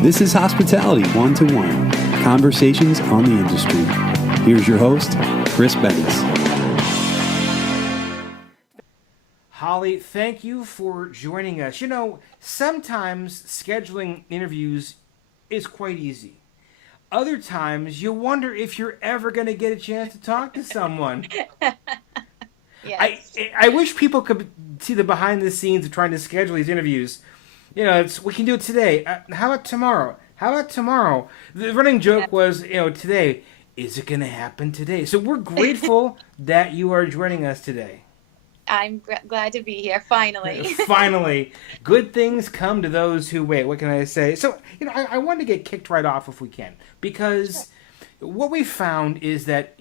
This is Hospitality 1-to-1, conversations on the industry. Here's your host, Chris Bettis. Holly, thank you for joining us. You know, sometimes scheduling interviews is quite easy. Other times, you wonder if you're ever going to get a chance to talk to someone. Yes. I wish people could see the behind the scenes of trying to schedule these interviews. You know, we can do it today. How about tomorrow? How about tomorrow? The running joke was, today. Is it going to happen today? So we're grateful that you are joining us today. I'm glad to be here, finally. Finally. Good things come to those who wait. What can I say? So, I want to get kicked right off if we can. Because what we found is that,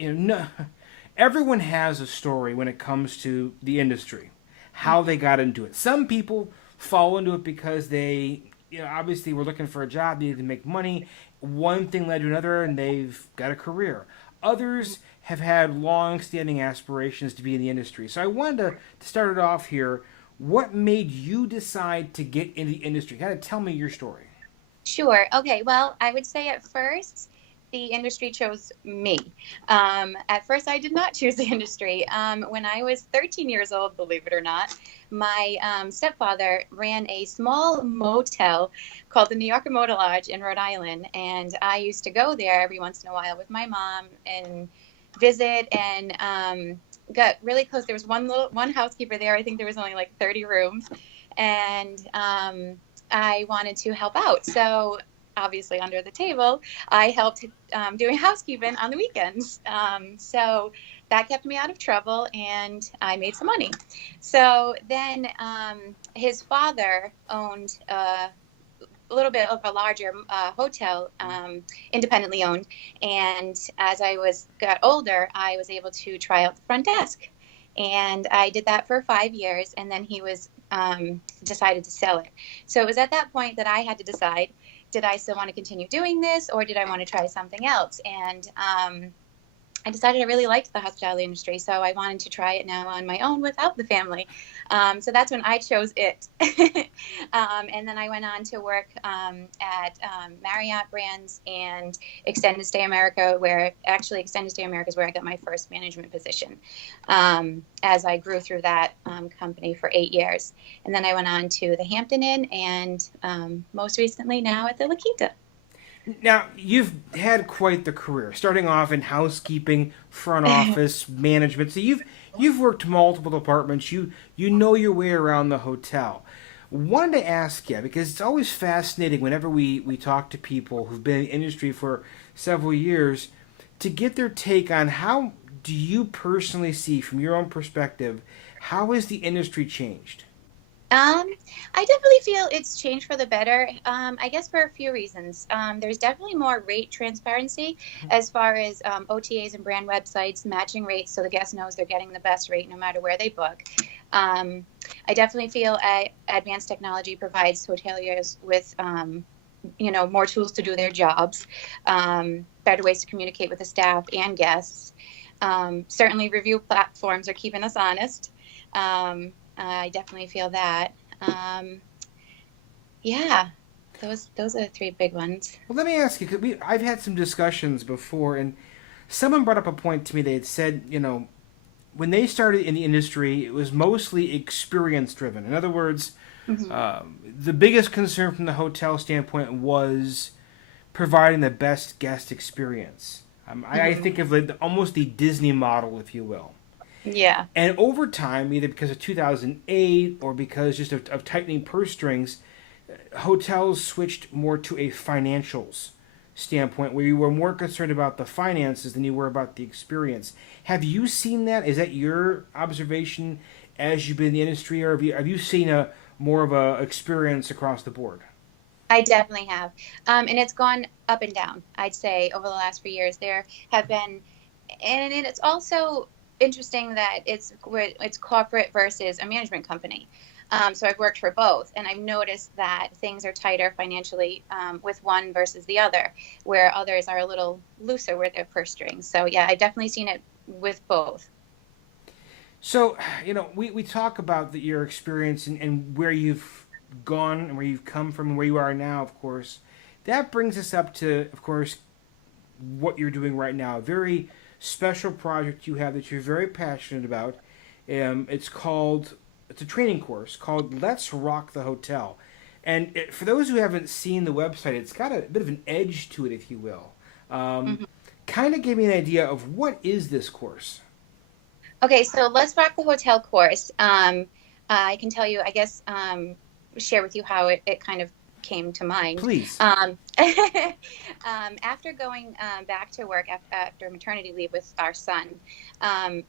everyone has a story when it comes to the industry. How they got into it. Some people fall into it because they, obviously were looking for a job, needed to make money. One thing led to another, and they've got a career. Others have had long-standing aspirations to be in the industry. So I wanted to start it off here. What made you decide to get in the industry? Kind of tell me your story. Sure. Okay. Well, I would say at first, the industry chose me. At first, I did not choose the industry. When I was 13 years old, believe it or not, my stepfather ran a small motel called the New Yorker Motor Lodge in Rhode Island. And I used to go there every once in a while with my mom and visit and got really close. There was one housekeeper there. I think there was only like 30 rooms. And I wanted to help out. So obviously under the table, I helped doing housekeeping on the weekends. So that kept me out of trouble and I made some money. So then his father owned a little bit of a larger hotel, independently owned. And as I got older, I was able to try out the front desk. And I did that for 5 years. And then he decided to sell it. So it was at that point that I had to decide, did I still want to continue doing this or did I want to try something else? And I decided I really liked the hospitality industry, so I wanted to try it now on my own without the family. So that's when I chose it. And then I went on to work at Marriott Brands and Extended Stay America, Extended Stay America is where I got my first management position as I grew through that company for 8 years. And then I went on to the Hampton Inn and most recently now at the La Quinta. Now, you've had quite the career, starting off in housekeeping, front office, management. So you've worked multiple departments. You know your way around the hotel. Wanted to ask you, because it's always fascinating whenever we talk to people who've been in the industry for several years, to get their take on how do you personally see, from your own perspective, how has the industry changed? I definitely feel it's changed for the better. I guess for a few reasons. There's definitely more rate transparency as far as OTAs and brand websites matching rates, so the guest knows they're getting the best rate no matter where they book. I definitely feel advanced technology provides hoteliers with more tools to do their jobs, better ways to communicate with the staff and guests. Certainly, review platforms are keeping us honest. I definitely feel that. Those are the three big ones. Well, let me ask you, because I've had some discussions before, and someone brought up a point to me. They had said, when they started in the industry, it was mostly experience-driven. In other words, the biggest concern from the hotel standpoint was providing the best guest experience. I think of almost the Disney model, if you will. Yeah. And over time, either because of 2008 or because just of tightening purse strings, hotels switched more to a financials standpoint where you were more concerned about the finances than you were about the experience. Have you seen that? Is that your observation as you've been in the industry, or have you seen more of a experience across the board? I definitely have. And it's gone up and down, I'd say, over the last few years. There have been, and it's also interesting that it's corporate versus a management company. So I've worked for both, and I've noticed that things are tighter financially with one versus the other, where others are a little looser with their purse strings. So yeah, I've definitely seen it with both. So, we talk about your experience and where you've gone and where you've come from and where you are now, of course. that brings us up to, of course, what you're doing right now. A very special project you have that you're very passionate about. It's a training course called Let's Rock the Hotel. And for those who haven't seen the website, it's got a bit of an edge to it, if you will. Kind of give me an idea of what is this course? Okay, so Let's Rock the Hotel course. I can tell you, I guess, share with you how it kind of came to mind. Please. After going back to work after maternity leave with our son,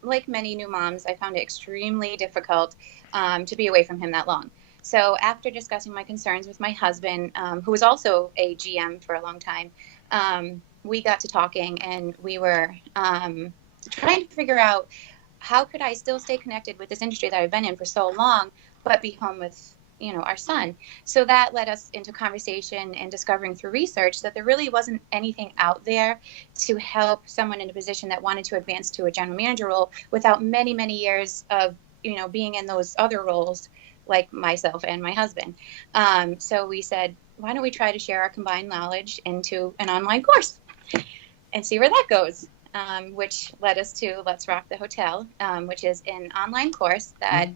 like many new moms, I found it extremely difficult to be away from him that long. So after discussing my concerns with my husband, who was also a GM for a long time, we got to talking, and we were trying to figure out how could I still stay connected with this industry that I've been in for so long, but be home with, our son. So that led us into conversation and discovering through research that there really wasn't anything out there to help someone in a position that wanted to advance to a general manager role without many, many years of, being in those other roles, like myself and my husband. So we said, why don't we try to share our combined knowledge into an online course and see where that goes? Which led us to Let's Rock the Hotel, which is an online course that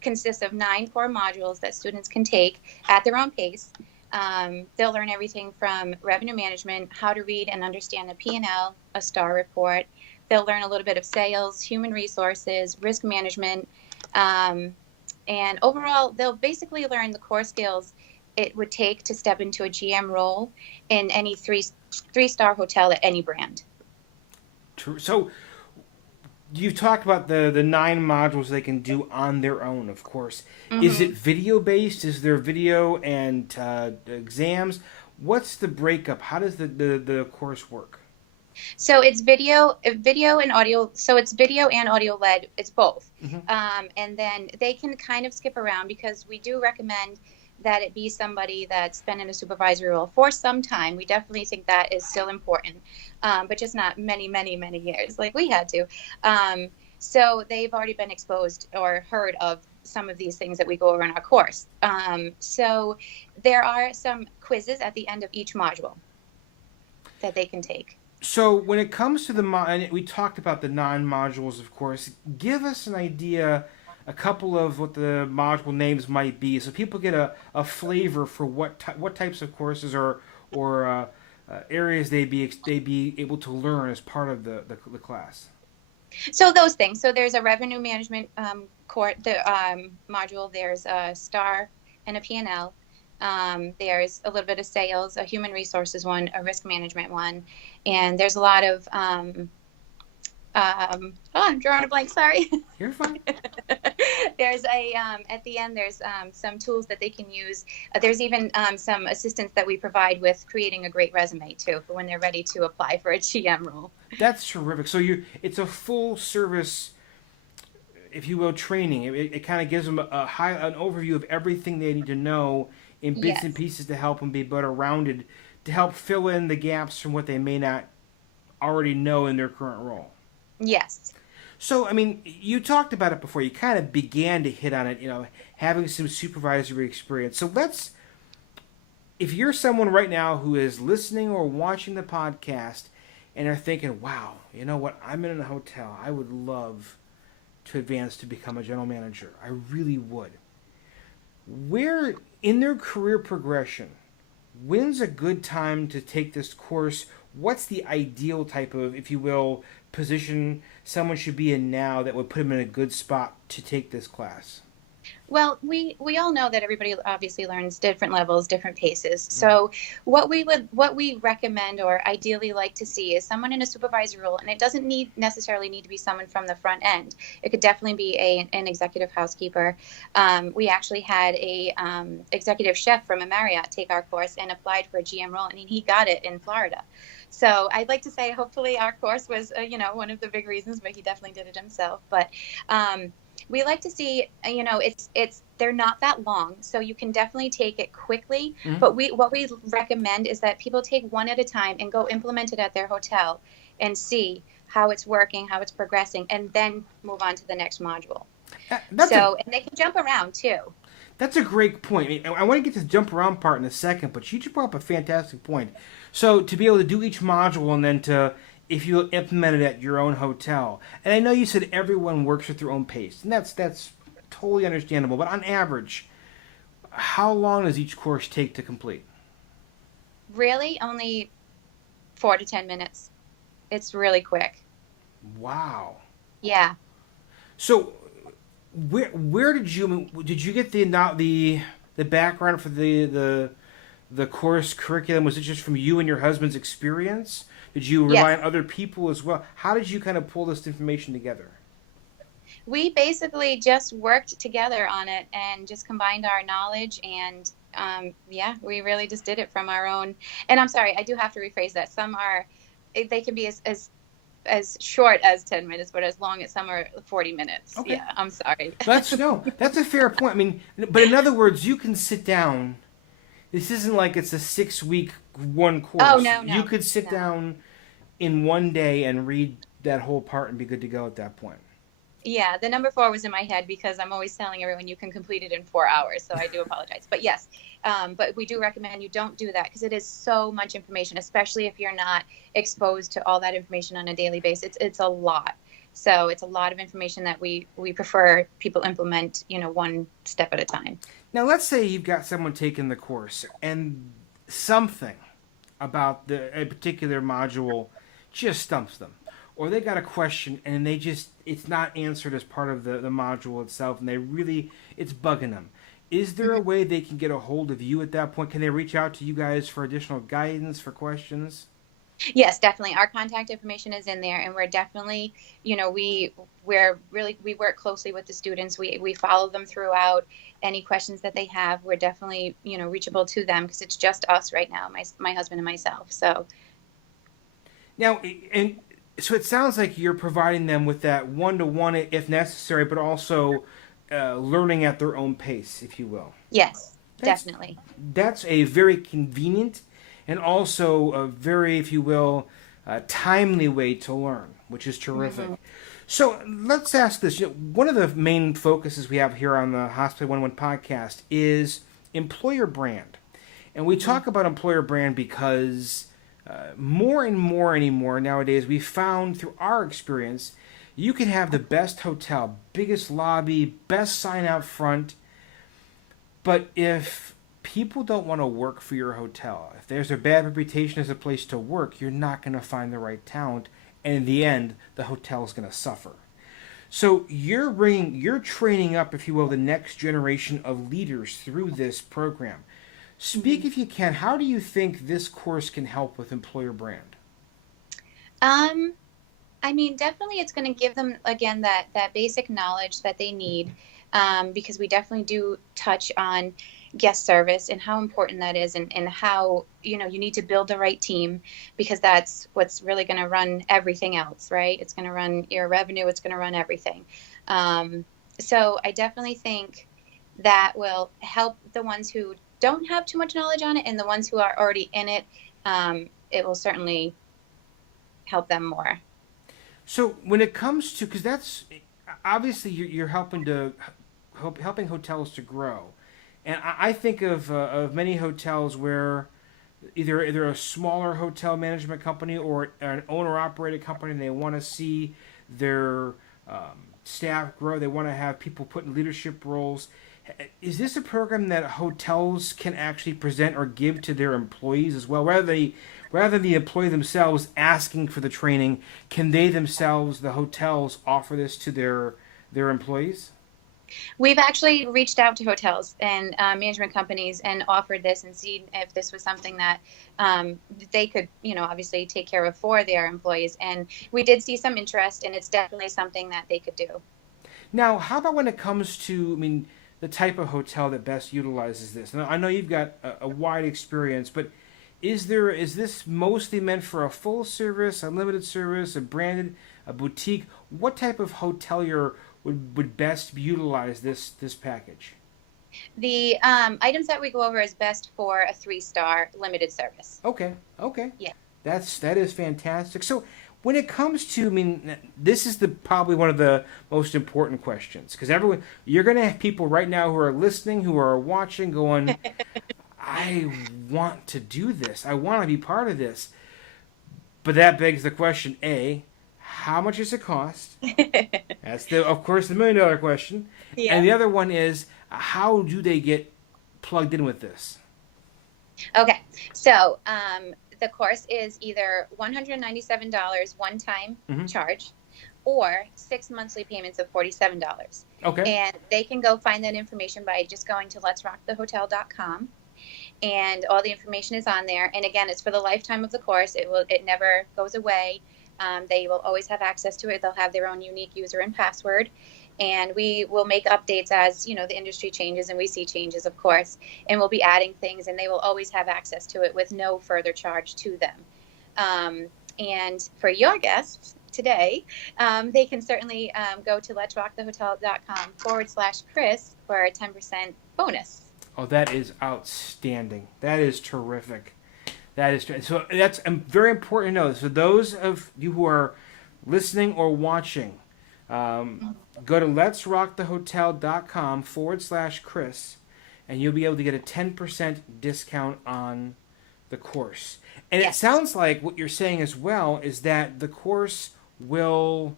consists of 9 core modules that students can take at their own pace. They'll learn everything from revenue management, how to read and understand a P&L, a STAR report. They'll learn a little bit of sales, human resources, risk management, and overall, they'll basically learn the core skills it would take to step into a GM role in any three-star hotel at any brand. So you've talked about the 9 modules they can do on their own, of course. Is it video-based? Is there video and exams? What's the breakup? How does the course work? So it's video and audio. So it's video and audio led. It's both. And then they can kind of skip around because we do recommend that it be somebody that's been in a supervisory role for some time. We definitely think that is still important, but just not many, many, many years like we had to. So they've already been exposed or heard of some of these things that we go over in our course. So there are some quizzes at the end of each module that they can take. So when it comes to and we talked about the 9 modules, of course, give us an idea, a couple of what the module names might be, so people get a flavor for what types of courses or areas they'd be able to learn as part of the class. So those things. So there's a revenue management module. There's a STAR and a P&L. There's a little bit of sales, a human resources one, a risk management one, and there's a lot of I'm drawing a blank. Sorry. You're fine. There's at the end, there's some tools that they can use. There's even some assistance that we provide with creating a great resume too, for when they're ready to apply for a GM role. That's terrific. So it's a full service, if you will, training. It kind of gives them an overview of everything they need to know in bits and pieces to help them be better rounded, to help fill in the gaps from what they may not already know in their current role. Yes. So, I mean, you talked about it before. You kind of began to hit on it, having some supervisory experience. So if you're someone right now who is listening or watching the podcast and are thinking, wow, you know what, I'm in a hotel. I would love to advance to become a general manager. I really would. Where in their career progression, when's a good time to take this course? What's the ideal type of, if you will, position someone should be in now that would put them in a good spot to take this class? Well, we all know that everybody obviously learns different levels, different paces. So what we recommend or ideally like to see is someone in a supervisory role, and it doesn't necessarily need to be someone from the front end. It could definitely be an executive housekeeper. We actually had a executive chef from a Marriott take our course and applied for a GM role, and he got it in Florida. So I'd like to say hopefully our course was one of the big reasons, but he definitely did it himself. But we like to see, they're not that long, so you can definitely take it quickly. But what we recommend is that people take one at a time and go implement it at their hotel and see how it's working, how it's progressing, and then move on to the next module. And they can jump around too. That's a great point. I mean, I want to get to the jump around part in a second, but you just brought up a fantastic point. So to be able to do each module and then to, if you implement it at your own hotel, and I know you said everyone works at their own pace, and that's totally understandable. But on average, how long does each course take to complete? Really, only 4 to 10 minutes. It's really quick. Wow. Yeah. So where did you get the background for the course curriculum? Was it just from you and your husband's experience? Did you rely Yes. on other people as well? How did you kind of pull this information together? We basically just worked together on it and just combined our knowledge and yeah, we really just did it from our own. And I'm sorry, I do have to rephrase that. Some are, they can be as short as 10 minutes, but as long as some are 40 minutes. Okay. Yeah, I'm sorry. That's a fair point. I mean, but in other words, you can sit down. This isn't like it's a 6-week one course. Oh, no. You could sit down in one day and read that whole part and be good to go at that point. Yeah, the number 4 was in my head because I'm always telling everyone you can complete it in 4 hours. So I do apologize. But yes, but we do recommend you don't do that because it is so much information, especially if you're not exposed to all that information on a daily basis. It's a lot. So it's a lot of information that we prefer people implement, one step at a time. Now, let's say you've got someone taking the course and something about a particular module just stumps them. Or they got a question and it's not answered as part of the module itself, and it's bugging them. Is there a way they can get a hold of you at that point? Can they reach out to you guys for additional guidance, for questions? Yes, definitely. Our contact information is in there, and we're definitely, we work closely with the students. We follow them throughout any questions that they have. We're definitely, reachable to them because it's just us right now, my husband and myself. So now, and so it sounds like you're providing them with that one-to-one if necessary, but also learning at their own pace, if you will. yes, definitely. That's a very convenient and also a very, if you will, timely way to learn, which is terrific. Mm-hmm. So let's ask this. One of the main focuses we have here on the Hospital 101 podcast is employer brand. And we talk about employer brand because more and more anymore nowadays, we found through our experience, you can have the best hotel, biggest lobby, best sign out front, but if people don't want to work for your hotel, if there's a bad reputation as a place to work, you're not going to find the right talent, and in the end, the hotel is going to suffer. So you're training up, if you will, the next generation of leaders through this program. Speak, if you can, how do you think this course can help with employer brand? I mean, definitely it's going to give them, again, that basic knowledge that they need, because we definitely do touch on guest service and how important that is, and how, you need to build the right team, because that's what's really going to run everything else, right? It's going to run your revenue. It's going to run everything. So I definitely think that will help the ones who don't have too much knowledge on it, and the ones who are already in it, it will certainly help them more. So when it comes to, because that's obviously you're helping hotels to grow, and I think of many hotels where either a smaller hotel management company or an owner-operated company, and they want to see their staff grow. They want to have people put in leadership roles. Is this a program that hotels can actually present or give to their employees as well? Rather than the employee themselves asking for the training, can they themselves, the hotels, offer this to their employees? We've actually reached out to hotels and management companies and offered this and seen if this was something that they could, obviously take care of for their employees. And we did see some interest, and it's definitely something that they could do. Now, how about when it comes to, the type of hotel that best utilizes this? Now, I know you've got a wide experience, but is this mostly meant for a full service, a limited service, a branded, a boutique? What type of hotelier would best utilize this package? The items that we go over is best for a 3-star limited service. Okay. Yeah. That is fantastic. So when it comes to, I mean, this is probably one of the most important questions, because you're going to have people right now who are listening, who are watching, going, I want to do this. I want to be part of this. But that begs the question, A, how much does it cost? That's, of course, the $1,000,000 question. Yeah. And the other one is, how do they get plugged in with this? Okay, so the course is either $197 one-time charge or 6 monthly payments of $47. Okay. And they can go find that information by just going to letsrockthehotel.com. And all the information is on there. And again, it's for the lifetime of the course. It never goes away. They will always have access to it. They'll have their own unique user and password. And we will make updates as, the industry changes and we see changes, of course. And we'll be adding things, and they will always have access to it with no further charge to them. And for your guests today, they can certainly go to letsrockthehotel.com/Chris for a 10% bonus. Oh, that is outstanding. That is terrific. So that's very important to know. So those of you who are listening or watching, go to letsrockthehotel.com/Chris, and you'll be able to get a 10% discount on the course. And Yes. It sounds like what you're saying as well is that the course will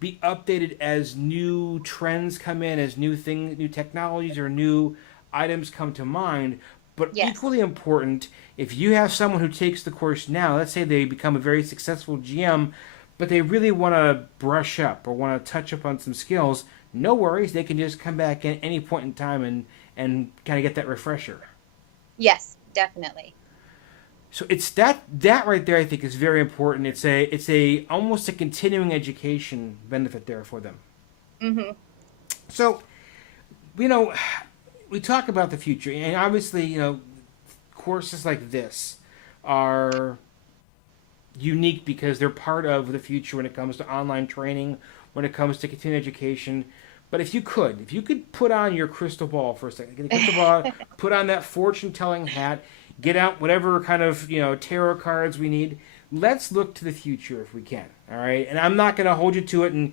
be updated as new trends come in, as new technologies or new items come to mind. But Yes. equally important, if you have someone who takes the course now, let's say they become a very successful GM, but they really want to brush up or want to touch up on some skills, no worries. They can just come back at any point in time and kind of get that refresher. Yes, definitely. So it's that right there, I think, is very important. It's a almost a continuing education benefit there for them. Mm-hmm. So, we talk about the future, and obviously, courses like this are unique because they're part of the future when it comes to online training, when it comes to continuing education. But if you could put on your crystal ball for a second, get a crystal ball, put on that fortune-telling hat, get out whatever kind of, tarot cards we need. Let's look to the future if we can, all right? And I'm not going to hold you to it and,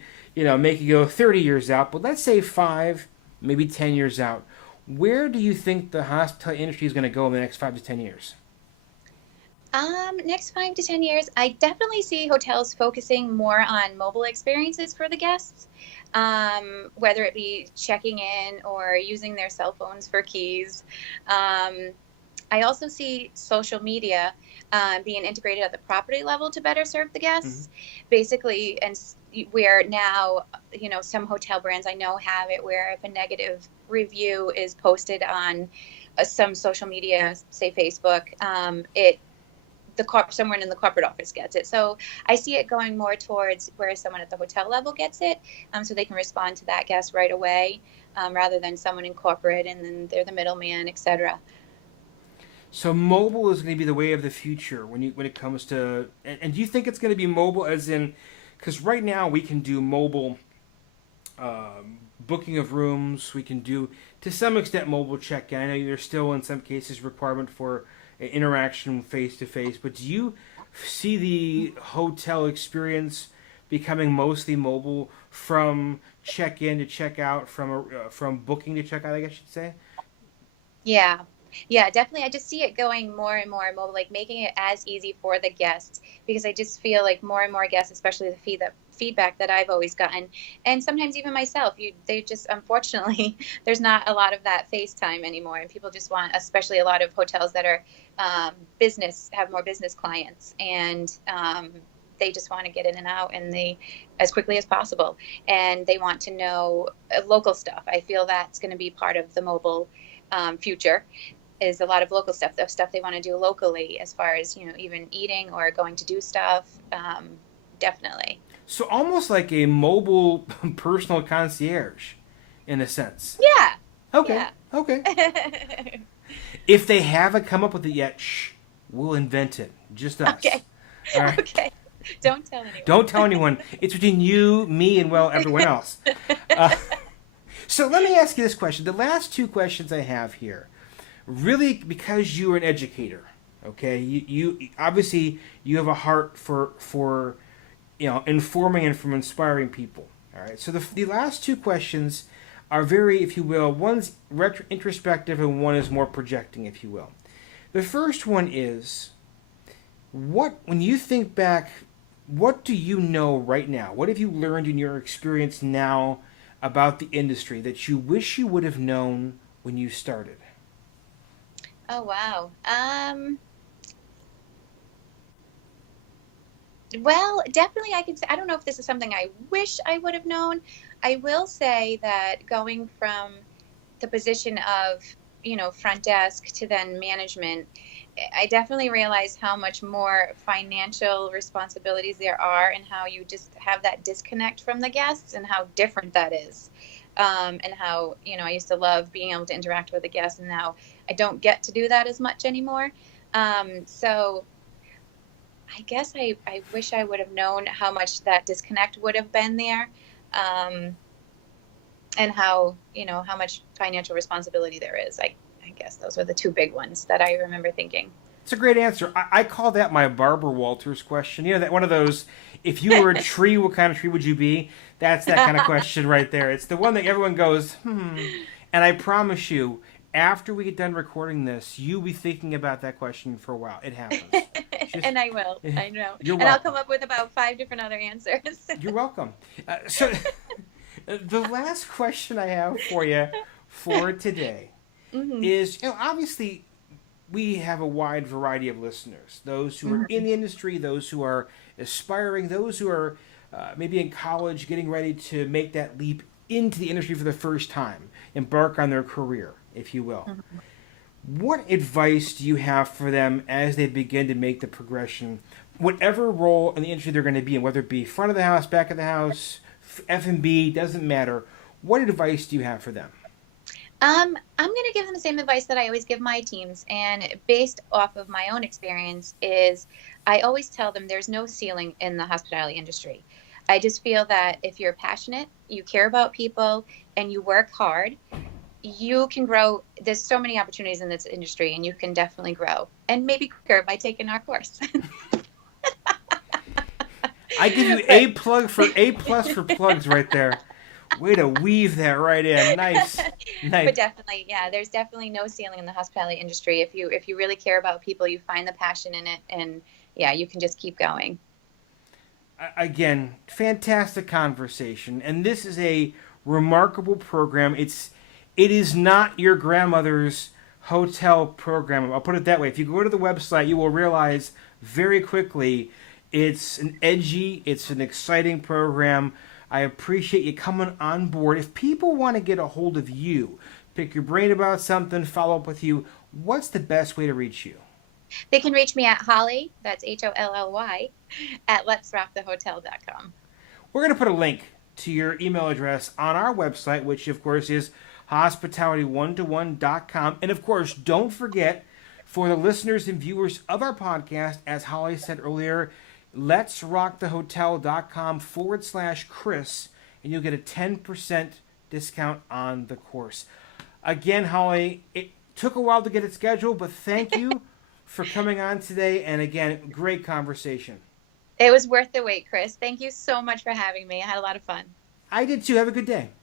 make you go 30 years out, but let's say 5, maybe 10 years out. Where do you think the hospitality industry is going to go in the next 5 to 10 years? Next 5 to 10 years, I definitely see hotels focusing more on mobile experiences for the guests, whether it be checking in or using their cell phones for keys. I also see social media being integrated at the property level to better serve the guests. Basically, and where now, some hotel brands I know have it where if a negative review is posted on some social media, say Facebook, someone in the corporate office gets it. So I see it going more towards where someone at the hotel level gets it, so they can respond to that guest right away, rather than someone in corporate and then they're the middleman, etc. So mobile is going to be the way of the future when it comes to, and do you think it's going to be mobile as in, because right now we can do mobile booking of rooms, we can do to some extent mobile check-in. I know there's still in some cases requirement for interaction face-to-face, but do you see the hotel experience becoming mostly mobile from check-in to check-out, from booking to check-out, I guess you'd say? Yeah, definitely. I just see it going more and more mobile, like making it as easy for the guests, because I just feel like more and more guests, especially the feedback that I've always gotten, and sometimes even myself, they just, unfortunately, there's not a lot of that FaceTime anymore, and people just want, especially a lot of hotels that are have more business clients, and they just want to get in and out as quickly as possible, and they want to know local stuff. I feel that's going to be part of the mobile future. Is a lot of local stuff, the stuff they want to do locally, as far as even eating or going to do stuff. Definitely. So almost like a mobile personal concierge, in a sense. Yeah. Okay. Yeah. Okay. If they haven't come up with it yet, we'll invent it. Just us. Okay. All right. Okay. Don't tell anyone. Don't tell anyone. It's between you, me, and everyone else. So let me ask you this question. The last 2 questions I have here, really, because you're an educator, okay? You obviously you have a heart for informing and from inspiring people. All right. So the last two questions are very, if you will, one's introspective and one is more projecting, if you will. The first one is, when you think back, what do you know right now? What have you learned in your experience now about the industry that you wish you would have known when you started? Oh, wow. Well, definitely I could say, I don't know if this is something I wish I would have known. I will say that going from the position of, front desk to then management, I definitely realized how much more financial responsibilities there are and how you just have that disconnect from the guests and how different that is. And how, I used to love being able to interact with the guests, and now I don't get to do that as much anymore. So I guess I wish I would have known how much that disconnect would have been there, and how much financial responsibility there is. I guess those are the two big ones that I remember thinking. It's a great answer. I call that my Barbara Walters question. That one of those, if you were a tree, what kind of tree would you be? That's that kind of question right there. It's the one that everyone goes, And I promise you, after we get done recording this, you'll be thinking about that question for a while. It happens. And I will. I know. You're welcome. And I'll come up with about 5 different other answers. You're welcome. So the last question I have for you for today is, obviously we have a wide variety of listeners. Those who are in the industry, those who are aspiring, those who are maybe in college getting ready to make that leap into the industry for the first time, embark on their career, if you will. What advice do you have for them as they begin to make the progression, whatever role in the industry they're going to be in, whether it be front of the house, back of the house, F&B, doesn't matter. What advice do you have for them? I'm going to give them the same advice that I always give my teams, and based off of my own experience is I always tell them there's no ceiling in the hospitality industry. I just feel that if you're passionate, you care about people, and you work hard, you can grow. There's so many opportunities in this industry, and you can definitely grow, and maybe quicker by taking our course. I give you A+ for plugs right there. Way to weave that right in. Nice. But definitely, yeah, there's definitely no ceiling in the hospitality industry. If you really care about people, you find the passion in it, and yeah, you can just keep going. Again, fantastic conversation, and this is a remarkable program. It is not your grandmother's hotel program. I'll put it that way. If you go to the website, you will realize very quickly it's an exciting program. I appreciate you coming on board. If people want to get a hold of you, pick your brain about something, follow up with you, what's the best way to reach you? They can reach me at Holly, that's HOLLY, at letsrockthehotel.com. We're going to put a link to your email address on our website, which of course is hospitality121.com. And of course, don't forget, for the listeners and viewers of our podcast, as Holly said earlier, letsrockthehotel.com/Chris, and you'll get a 10% discount on the course. Again, Holly, it took a while to get it scheduled, but thank you for coming on today. And again, great conversation. It was worth the wait, Chris. Thank you so much for having me. I had a lot of fun. I did too. Have a good day.